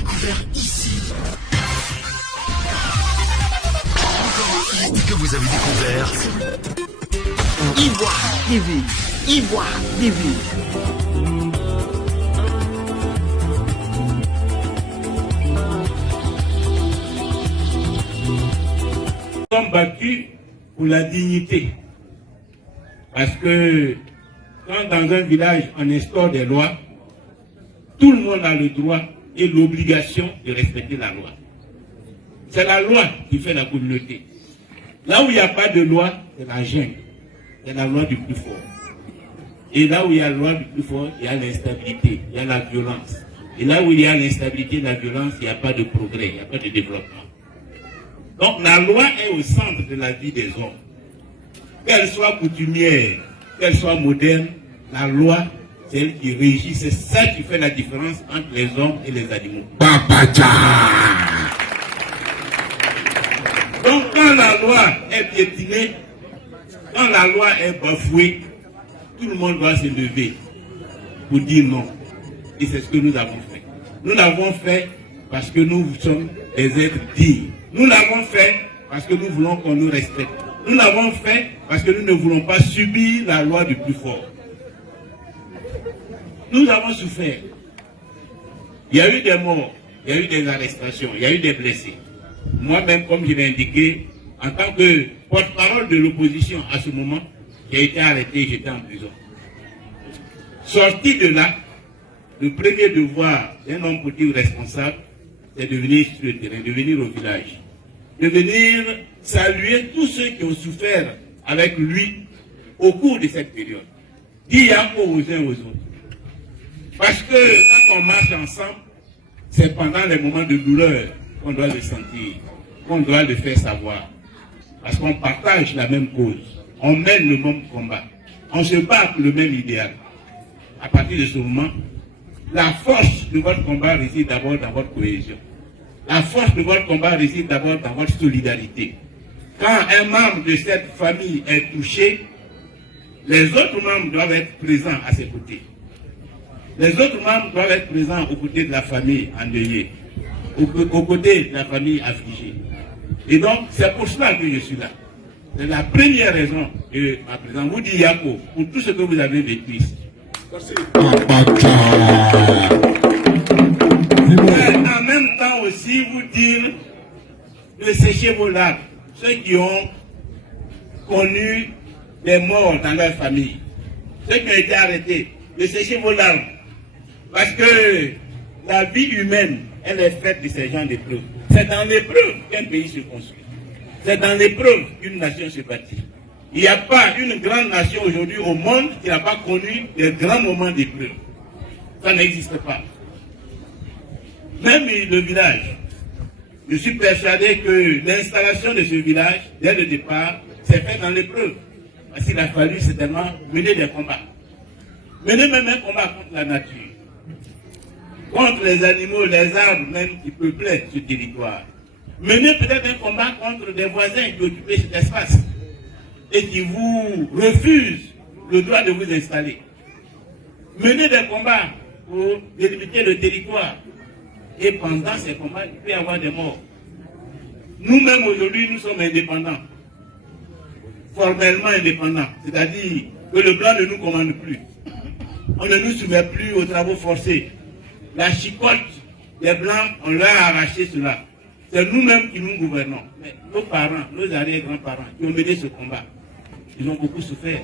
découvert ici. Que vous avez découvert Ivoire TV. Ivoire TV. Nous sommes battus pour la dignité. Parce que quand dans un village on instaure des lois, tout le monde a le droit et l'obligation de respecter la loi. C'est la loi qui fait la communauté. Là où il n'y a pas de loi, c'est la jungle. C'est la loi du plus fort. Et là où il y a la loi du plus fort, il y a l'instabilité, il y a la violence. Et là où il y a l'instabilité et la violence, il n'y a pas de progrès, il n'y a pas de développement. Donc la loi est au centre de la vie des hommes. Qu'elle soit coutumière, qu'elle soit moderne, la loi, c'est elle qui régit. C'est ça qui fait la différence entre les hommes et les animaux. Donc quand la loi est piétinée, quand la loi est bafouée, tout le monde doit se lever pour dire non. Et c'est ce que nous avons fait. Nous l'avons fait parce que nous sommes des êtres dignes. Nous l'avons fait parce que nous voulons qu'on nous respecte. Nous l'avons fait parce que nous ne voulons pas subir la loi du plus fort. Nous avons souffert. Il y a eu des morts, il y a eu des arrestations, il y a eu des blessés. Moi-même, comme je l'ai indiqué, en tant que porte-parole de l'opposition à ce moment, j'ai été arrêté, j'étais en prison. Sorti de là, le premier devoir d'un homme politique responsable, c'est de venir sur le terrain, de venir au village, de venir saluer tous ceux qui ont souffert avec lui au cours de cette période. Dire aux uns aux autres. Parce que quand on marche ensemble, c'est pendant les moments de douleur qu'on doit le sentir, qu'on doit le faire savoir. Parce qu'on partage la même cause, on mène le même combat, on se bat pour le même idéal. À partir de ce moment, la force de votre combat réside d'abord dans votre cohésion. La force de votre combat réside d'abord dans votre solidarité. Quand un membre de cette famille est touché, les autres membres doivent être présents à ses côtés. Les autres membres doivent être présents aux côtés de la famille endeuillée, aux côtés de la famille affligée. Et donc, c'est pour cela que je suis là. C'est la première raison de ma présence. Vous dites Yako, pour tout ce que vous avez vécu ici. Merci. En même temps aussi, vous dire de sécher vos larmes. Ceux qui ont connu des morts dans leur famille, ceux qui ont été arrêtés, de sécher vos larmes. Parce que la vie humaine, elle est faite de ces gens d'épreuves. C'est dans l'épreuve qu'un pays se construit. C'est dans l'épreuve qu'une nation se bâtit. Il n'y a pas une grande nation aujourd'hui au monde qui n'a pas connu de grands moments d'épreuve. Ça n'existe pas. Même le village. Je suis persuadé que l'installation de ce village, dès le départ, s'est fait dans l'épreuve. Parce qu'il a fallu certainement mener des combats. Mener même un combat contre la nature. Contre les animaux, les arbres même qui peuplaient ce territoire. Mener peut-être un combat contre des voisins qui occupaient cet espace et qui vous refusent le droit de vous installer. Mener des combats pour délimiter le territoire. Et pendant ces combats, il peut y avoir des morts. Nous-mêmes aujourd'hui, nous sommes indépendants. Formellement indépendants. C'est-à-dire que le blanc ne nous commande plus. On ne nous soumet plus aux travaux forcés. La chicote des blancs, on leur a arraché cela. C'est nous-mêmes qui nous gouvernons. Mais nos parents, nos arrière-grands-parents qui ont mené ce combat, ils ont beaucoup souffert.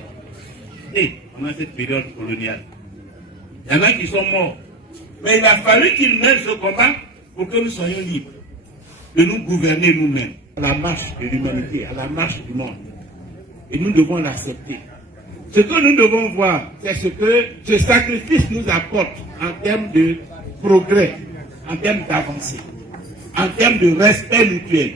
Et pendant cette période coloniale, il y en a qui sont morts. Mais il a fallu qu'ils mènent ce combat pour que nous soyons libres de nous gouverner nous-mêmes. À la marche de l'humanité, à la marche du monde. Et nous devons l'accepter. Ce que nous devons voir, c'est ce que ce sacrifice nous apporte en termes de progrès, en termes d'avancée, en termes de respect mutuel,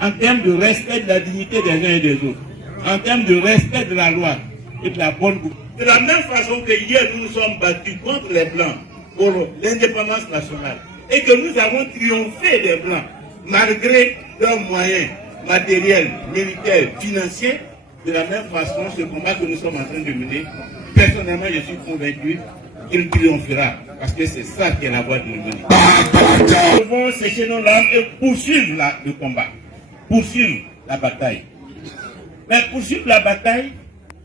en termes de respect de la dignité des uns et des autres, en termes de respect de la loi et de la bonne gouvernance. De la même façon que hier nous nous sommes battus contre les Blancs pour l'indépendance nationale et que nous avons triomphé des Blancs malgré leurs moyens matériels, militaires, financiers, de la même façon, ce combat que nous sommes en train de mener, personnellement je suis convaincu il triomphera. Parce que c'est ça qui est la voie de l'humanité. Nous devons sécher nos larmes et poursuivre le combat. Poursuivre la bataille. Mais poursuivre la bataille,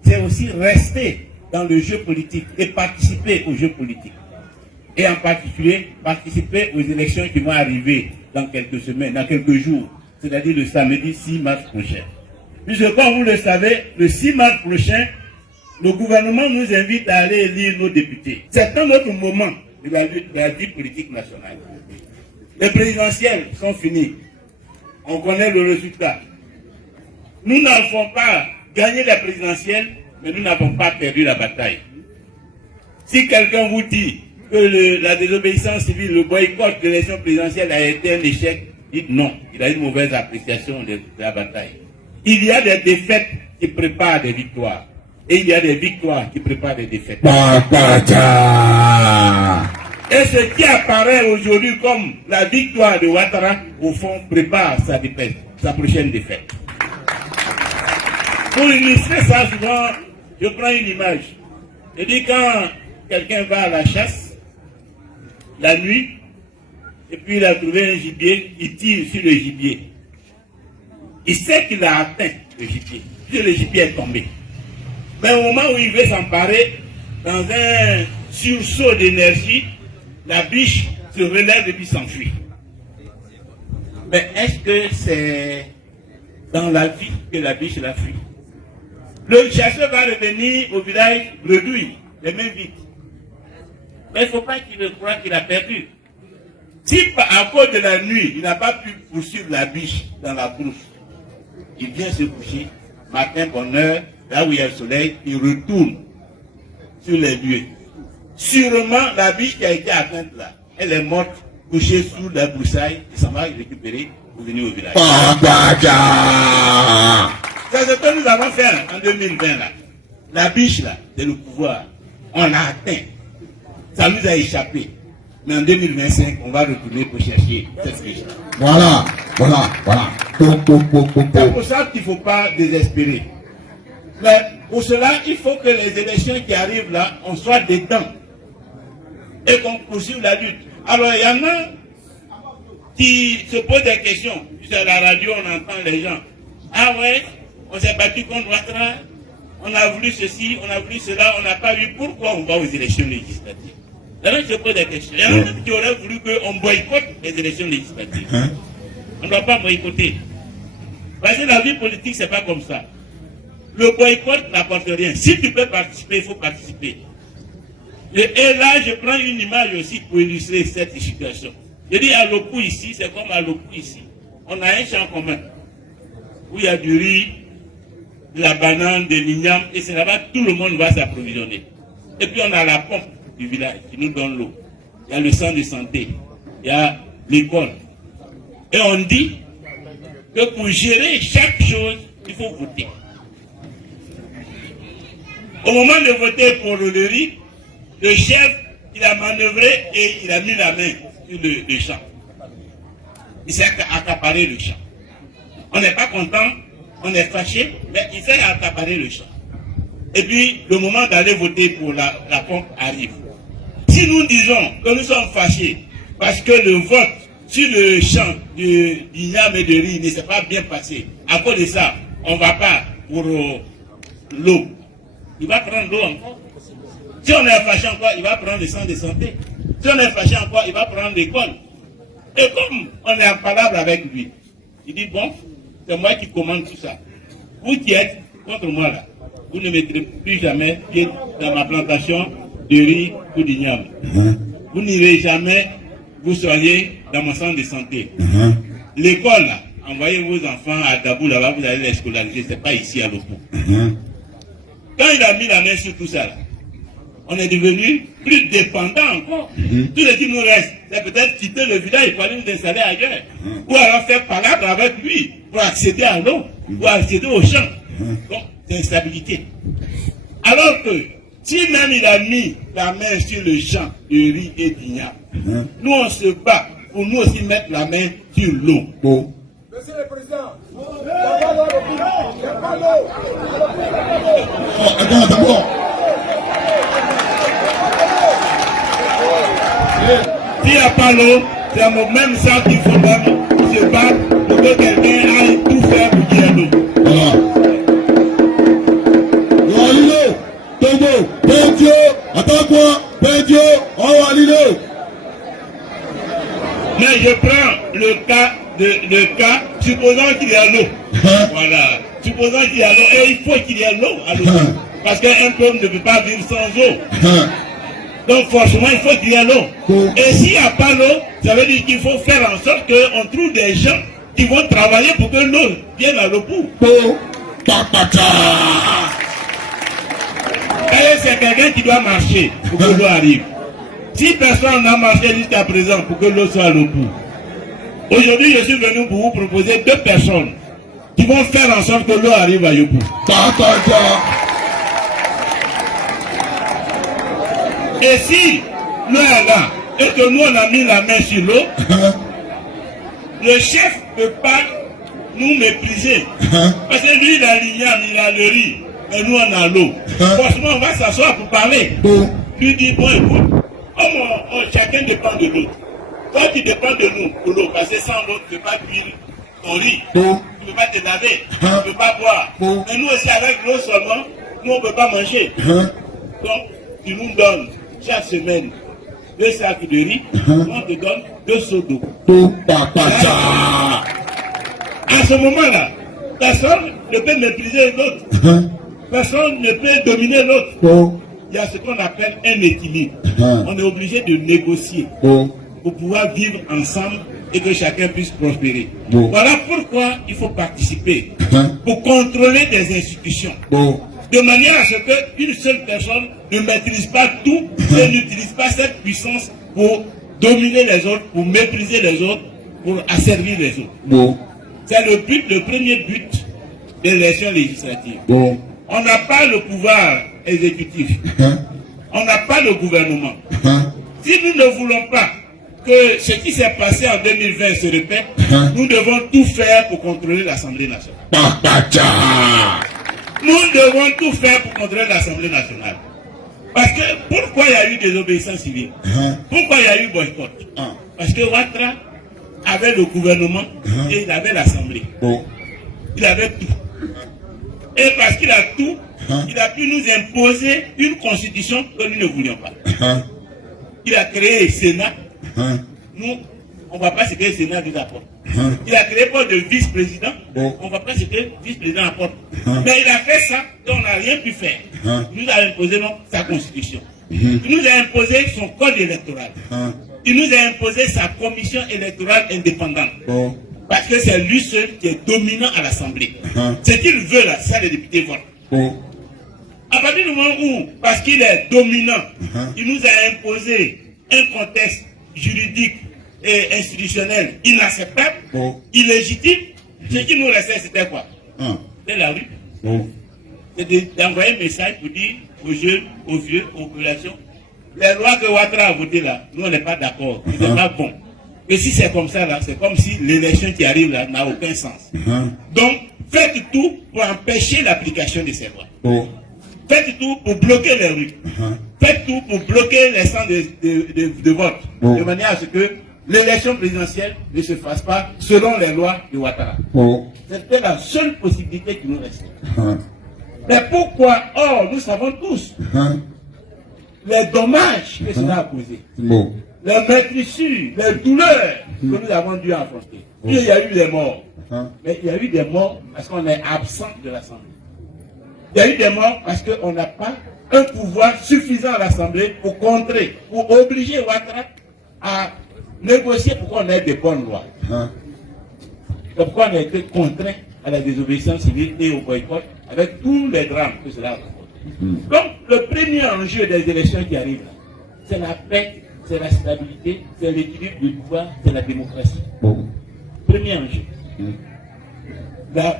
c'est aussi rester dans le jeu politique et participer au jeu politique. Et en particulier, participer aux élections qui vont arriver dans quelques semaines, dans quelques jours, c'est-à-dire le samedi 6 mars prochain. Puisque comme vous le savez, le 6 mars prochain, le gouvernement nous invite à aller élire nos députés. C'est un autre moment de la vie politique nationale. Les présidentielles sont finies. On connaît le résultat. Nous n'avons pas gagné la présidentielle, mais nous n'avons pas perdu la bataille. Si quelqu'un vous dit que la désobéissance civile, le boycott de l'élection présidentielle a été un échec, dites non. Il a une mauvaise appréciation de la bataille. Il y a des défaites qui préparent des victoires. Et il y a des victoires qui préparent des défaites. Et ce qui apparaît aujourd'hui comme la victoire de Ouattara, au fond, prépare sa prochaine défaite. Pour illustrer ça, souvent, je prends une image. Je dis quand quelqu'un va à la chasse, la nuit, et puis il a trouvé un gibier, il tire sur le gibier. Il sait qu'il a atteint le gibier, puis le gibier est tombé. Mais au moment où il veut s'emparer, dans un sursaut d'énergie, la biche se relève et puis s'enfuit. Mais est-ce que c'est dans la vie que la biche l'a fui? Le chasseur va revenir au village bredouille, les mains vides. Mais il ne faut pas qu'il croie qu'il a perdu. Si à cause de la nuit, il n'a pas pu poursuivre la biche dans la brousse, il vient se coucher, matin, bonne heure, là où il y a le soleil, il retourne sur les lieux. Sûrement, la biche qui a été atteinte là, elle est morte, couchée sous la broussaille, et s'en va récupérer pour venir au village. C'est ce que nous avons fait en 2020 là. La biche là, c'est le pouvoir. On l'a atteint. Ça nous a échappé. Mais en 2025, on va retourner pour chercher cette biche. Voilà. C'est pour ça qu'il ne faut pas désespérer. Mais pour cela, il faut que les élections qui arrivent là, on soit dedans. Et qu'on poursuive la lutte. Alors il y en a qui se posent des questions. Sur la radio, on entend les gens. Ah ouais, on s'est battu contre Ouattara, on a voulu ceci, on a voulu cela, on n'a pas vu pourquoi on va aux élections législatives. Il y en a qui se posent des questions. Il y en a qui auraient voulu qu'on boycotte les élections législatives. On ne doit pas boycotter. Parce que la vie politique, c'est pas comme ça. Le boycott n'apporte rien. Si tu peux participer, il faut participer. Et là, je prends une image aussi pour illustrer cette situation. Je dis à Lopou ici, c'est comme à Lopou ici. On a un champ commun où il y a du riz, de la banane, de l'igname, et c'est là-bas tout le monde va s'approvisionner. Et puis on a la pompe du village qui nous donne l'eau. Il y a le centre de santé, il y a l'école. Et on dit que pour gérer chaque chose, il faut voter. Au moment de voter pour le riz, le chef, il a manœuvré et il a mis la main sur le champ. Il s'est accaparé le champ. On n'est pas content, on est fâché, mais il s'est accaparé le champ. Et puis, le moment d'aller voter pour la pompe arrive. Si nous disons que nous sommes fâchés parce que le vote sur le champ d'igname et de riz ne s'est pas bien passé, à cause de ça, on ne va pas pour l'eau. Il va prendre l'eau encore. Si on est fâché encore, il va prendre le centre de santé. Si on est fâché encore, il va prendre l'école. Et comme on est en palabre avec lui, il dit, bon, c'est moi qui commande tout ça. Vous qui êtes contre moi là, vous ne mettrez plus jamais pied dans ma plantation de riz ou d'igname. Vous n'irez jamais vous soigner dans mon centre de santé. L'école là, envoyez vos enfants à Dabou là-bas, vous allez les scolariser, c'est pas ici à Lopou. Quand il a mis la main sur tout ça là, on est devenu plus dépendant encore. Tout ce qui nous reste, c'est peut-être quitter le village pour aller nous installer ailleurs. Ou alors faire palabre avec lui pour accéder à l'eau, pour accéder au champ. Donc, c'est instabilité. Alors que, si même il a mis la main sur le champ de riz et d'igname, nous on se bat pour nous aussi mettre la main sur l'eau. Monsieur le Président, attends, d'abord. S'il n'y a pas l'eau, c'est à même ça qu'il faut se battre pour que quelqu'un aille tout faire pour qu'il y ait l'eau. Voilà. Walilo, Togo, Bendio, attends-quoi, Bendio, oh Walilo. Mais je prends le cas, supposant qu'il y a l'eau. Voilà. Supposant qu'il y a l'eau, et il faut qu'il y ait l'eau à l'eau. Parce qu'un peuple ne peut pas vivre sans eau. Donc forcément, il faut qu'il y ait l'eau. Et s'il n'y a pas l'eau, ça veut dire qu'il faut faire en sorte qu'on trouve des gens qui vont travailler pour que l'eau vienne à l'eau pour. Et c'est quelqu'un qui doit marcher pour que l'eau arrive. Si personne n'a marché jusqu'à présent pour que l'eau soit à l'eau pour. Aujourd'hui, je suis venu pour vous proposer 2 personnes qui vont faire en sorte que l'eau arrive à Yopou. Et si l'eau est là et que nous on a mis la main sur l'eau, le chef ne peut pas nous mépriser. Parce que lui il a l'igname, il a le riz, et nous on a l'eau. Franchement, on va s'asseoir pour parler. Lui dit, bon écoute, comme chacun dépend de l'autre. Toi tu dépends de nous pour l'eau, parce que sans l'eau tu ne peux pas cuire ton riz, tu ne peux pas te laver, tu ne peux pas boire. Mais nous aussi avec l'eau seulement, nous on ne peut pas manger. Donc tu nous donnes chaque semaine 2 sacs de riz, on te donne 2 seaux d'eau. À ce moment-là, personne ne peut mépriser l'autre. Personne ne peut dominer l'autre. Il y a ce qu'on appelle un équilibre. On est obligé de négocier pour pouvoir vivre ensemble et que chacun puisse prospérer. Voilà pourquoi il faut participer pour contrôler des institutions. De manière à ce qu'une seule personne ne maîtrise pas tout et n'utilise pas cette puissance pour dominer les autres, pour mépriser les autres, pour asservir les autres. C'est le premier but des élections législatives. On n'a pas le pouvoir exécutif. On n'a pas le gouvernement. Si nous ne voulons pas que ce qui s'est passé en 2020 se répète, nous devons tout faire pour contrôler l'Assemblée nationale. Nous devons tout faire pour contrôler l'Assemblée nationale. Parce que pourquoi il y a eu des obéissances civiles? Pourquoi il y a eu boycott? Parce que Ouattara avait le gouvernement et il avait l'Assemblée. Il avait tout. Et parce qu'il a tout, il a pu nous imposer une constitution que nous ne voulions pas. Il a créé le Sénat. Nous, on ne voit pas ce que le Sénat nous apporte. Il a créé pas de vice-président. On ne voit pas ce que le vice-président apporte. Mais il a fait ça et on n'a rien pu faire. Il nous a imposé donc, sa constitution. Il nous a imposé son code électoral. Il nous a imposé sa commission électorale indépendante. Parce que c'est lui seul qui est dominant à l'Assemblée. Ce qu'il veut là, ça les députés votent. À partir du moment où, parce qu'il est dominant, il nous a imposé un contexte juridique et institutionnel inacceptable, illégitime, ce qui nous restait, c'était quoi? C'était la rue. C'était d'envoyer un message pour dire aux jeunes, aux vieux, aux populations, les lois que Ouattara a votées là, nous on n'est pas d'accord, ce n'est pas bon. Et si c'est comme ça là, c'est comme si l'élection qui arrive là n'a aucun sens. Donc, faites tout pour empêcher l'application de ces lois. Faites tout pour bloquer les rues. Faites tout pour bloquer les centres de vote. De manière à ce que l'élection présidentielle ne se fasse pas selon les lois de Ouattara. C'était la seule possibilité qui nous restait. Mais pourquoi? Or, nous savons tous les dommages que cela a causé. Les maîtrissures, les douleurs que nous avons dû affronter. Il y a eu des morts. Mais il y a eu des morts parce qu'on est absent de l'Assemblée. Il y a eu des morts parce qu'on n'a pas un pouvoir suffisant à l'Assemblée pour contrer, pour obliger Ouattara à négocier pour qu'on ait des bonnes lois. C'est pourquoi on a été contraint à la désobéissance civile et au boycott avec tous les drames que cela a apporté. Donc, le premier enjeu des élections qui arrivent, c'est la paix, c'est la stabilité, c'est l'équilibre du pouvoir, c'est la démocratie. Premier enjeu.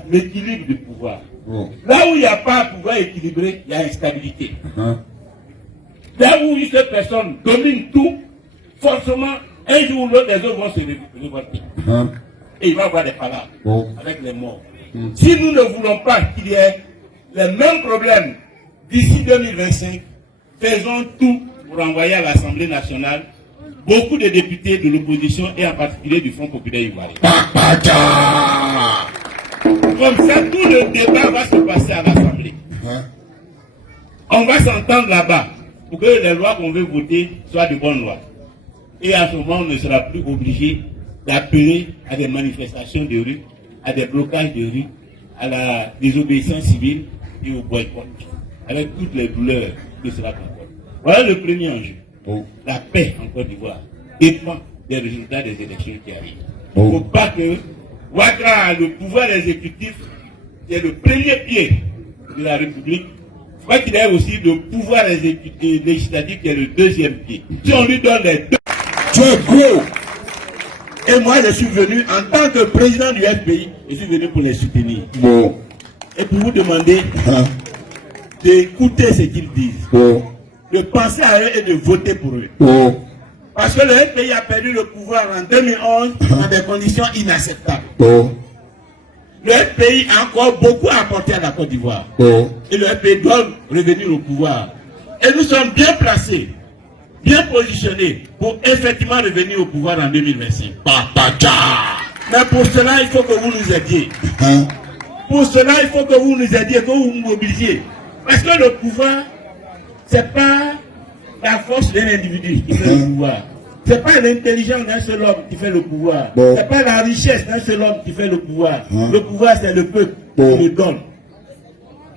L'équilibre du pouvoir. Là où il n'y a pas un pouvoir équilibré, il y a instabilité. Là où une seule personne domine tout, forcément, un jour ou l'autre, les autres vont se révolter. Et il va y avoir des palabres avec les morts. Si nous ne voulons pas qu'il y ait les mêmes problèmes d'ici 2025, faisons tout pour envoyer à l'Assemblée nationale beaucoup de députés de l'opposition et en particulier du Front populaire ivoirien. Comme ça, tout le débat va se passer à l'Assemblée. On va s'entendre là-bas pour que les lois qu'on veut voter soient de bonnes lois. Et à ce moment, on ne sera plus obligé d'appeler à des manifestations de rue, à des blocages de rue, à la désobéissance civile et au boycott, avec toutes les douleurs que cela comporte. Voilà le premier enjeu. La paix en Côte d'Ivoire dépend des résultats des élections qui arrivent. Il ne faut pas que Ouattara, le pouvoir exécutif, c'est le premier pied de la République. Il faut qu'il ait aussi le pouvoir législatif qui est le deuxième pied. Si on lui donne les deux, Tu es gros. et moi je suis venu en tant que président du FPI, je suis venu pour les soutenir. Bon. Et pour vous demander d'écouter ce qu'ils disent, de penser à eux et de voter pour eux. Parce que le FPI a perdu le pouvoir en 2011 dans des conditions inacceptables. Le FPI a encore beaucoup à apporter à la Côte d'Ivoire. Et le FPI doit revenir au pouvoir. Et nous sommes bien placés, bien positionnés pour effectivement revenir au pouvoir en 2025. Mais pour cela, il faut que vous nous aidiez. Pour cela, il faut que vous nous aidiez, que vous vous mobilisiez. Parce que le pouvoir, ce n'est pas la force d'un individu qui fait le pouvoir. Ce n'est pas l'intelligence d'un seul homme qui fait le pouvoir. Ce n'est pas la richesse d'un seul homme qui fait le pouvoir. Le pouvoir, c'est le peuple qui le donne.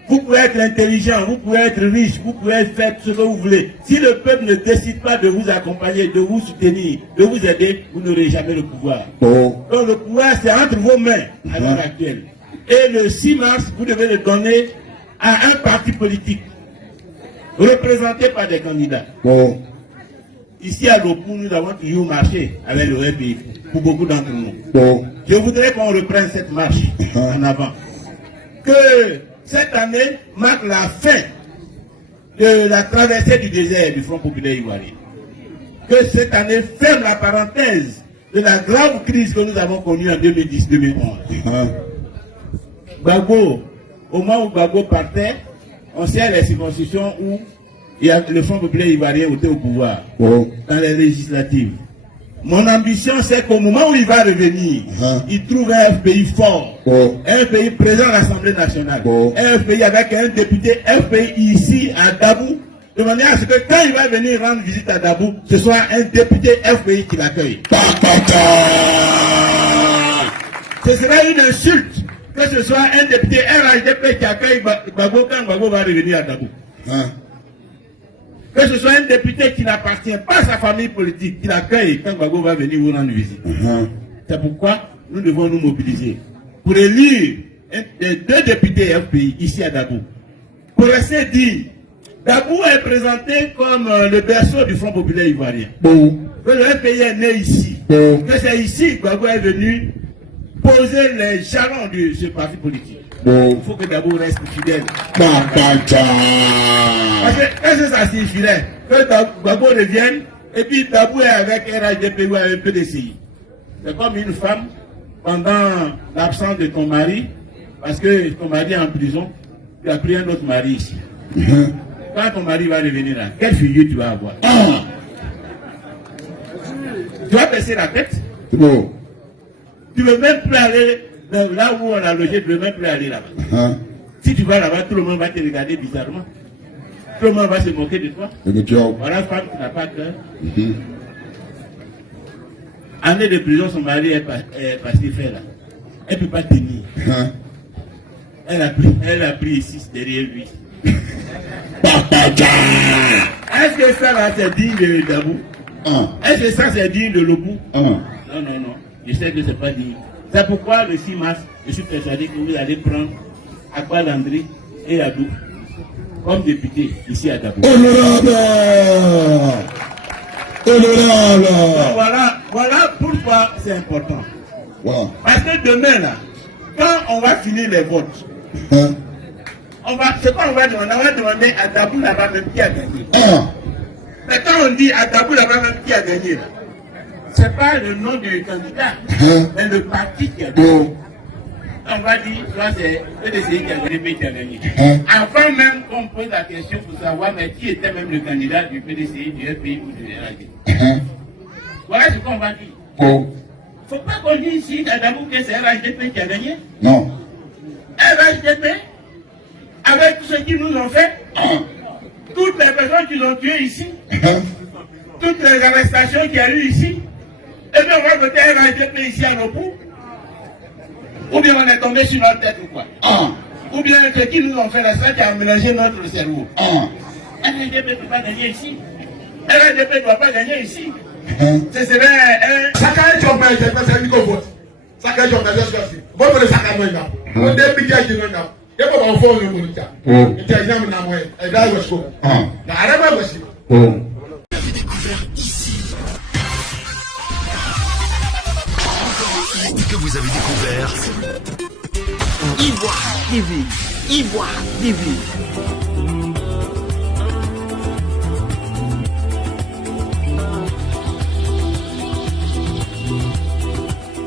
Vous pouvez être intelligent, vous pouvez être riche, vous pouvez faire ce que vous voulez. Si le peuple ne décide pas de vous accompagner, de vous soutenir, de vous aider, vous n'aurez jamais le pouvoir. Donc le pouvoir, c'est entre vos mains à l'heure actuelle. Et le 6 mars, vous devez le donner à un parti politique, représenté par des candidats. Ici à l'OPU, nous avons toujours marché avec le FPI, pour beaucoup d'entre nous. Je voudrais qu'on reprenne cette marche en avant. Que cette année marque la fin de la traversée du désert du Front populaire ivoirien. Que cette année ferme la parenthèse de la grave crise que nous avons connue en 2010-2011. Gbagbo, au moment où Gbagbo partait, on sait les circonscriptions où il y a le Front populaire ivoirien était au pouvoir, dans les législatives. Mon ambition, c'est qu'au moment où il va revenir, il trouve un FPI fort, un FPI présent à l'Assemblée nationale, un FPI avec un député FPI ici à Dabou, de manière à ce que quand il va venir rendre visite à Dabou, ce soit un député FPI qui l'accueille. Ce sera une insulte que ce soit un député RHDP qui accueille Gbagbo quand Gbagbo va revenir à Dabou. Que ce soit un député qui n'appartient pas à sa famille politique qui l'accueille quand Gbagbo va venir vous rendre visite. C'est pourquoi nous devons nous mobiliser pour élire deux députés FPI ici à Dabou. Pour laisser dire, Dabou est présenté comme le berceau du Front populaire ivoirien. Que le FPI est né ici. Que c'est ici que Gbagbo est venu poser les jalons de ce parti politique. Il faut que Dabou reste fidèle. Parce que qu'est-ce que ça signifierait? Que Gbagbo revienne et puis Dabou est avec RHDP ou avec PDCI. C'est comme une femme, pendant l'absence de ton mari, parce que ton mari est en prison, tu as pris un autre mari ici. Quand ton mari va revenir là, quelle figure tu vas avoir? Tu vas baisser la tête? Tu ne veux même plus aller là où on a logé, tu ne veux même plus aller là-bas. Si tu vas là-bas, tout le monde va te regarder bizarrement. Tout le monde va se moquer de toi. Voilà, femme qui n'a pas cœur. Année de prison, son mari est passé faire là. Elle ne peut pas tenir. Elle a pris ici derrière lui. Est-ce que ça là c'est digne de Dabou? Est-ce que ça c'est digne de Lopou? Non. Je sais que c'est pas digne. C'est pourquoi le 6 mars, je suis persuadé que vous allez prendre Akba Landry et Adou comme député ici à Dabou. Voilà pourquoi c'est important. Parce que demain là, quand on va finir les votes, c'est quoi on va demander? On va demander à Dabou là-bas même qui a gagné. Mais quand on dit à Dabou là-bas même qui a gagné là, ce n'est pas le nom du candidat, mais le parti qui a gagné. On va dire, soit c'est PDCI qui a gagné, qui a gagné. Avant même qu'on pose la question pour savoir mais qui était même le candidat du PDCI, du FPI ou du RHD. Voilà ce qu'on va dire. Faux. Il ne faut pas qu'on dise ici d'abord que c'est RHDP qui a gagné. Non. RHDP, avec tout ce qu'ils nous ont fait, toutes les personnes qu'ils ont tuées ici, toutes les arrestations qu'il y a eu ici, et bien on va voter RHDP ici à nos coups. Ou bien on est tombé sur notre tête ou quoi. Ou bien ce qu'ils nous ont fait là, ça qui a mélangé notre cerveau. RHDP ne peut pas gagner ici. RHDP ne doit pas gagner ici. Ce serait un... Chacun est tombé, c'est un micro-vote. Chacun est tombé, je suis assis. Bon, pour le chacun, non, il y a. On est piqué à Gino, il y a. Il y a pas de fond, le monde, il y a. Il y a une âme, il y a une chose. Il y a un rêve aussi. Vous avez découvert ici. Encore un hit que vous avez découvert. Ivoire TV. Ivoire TV.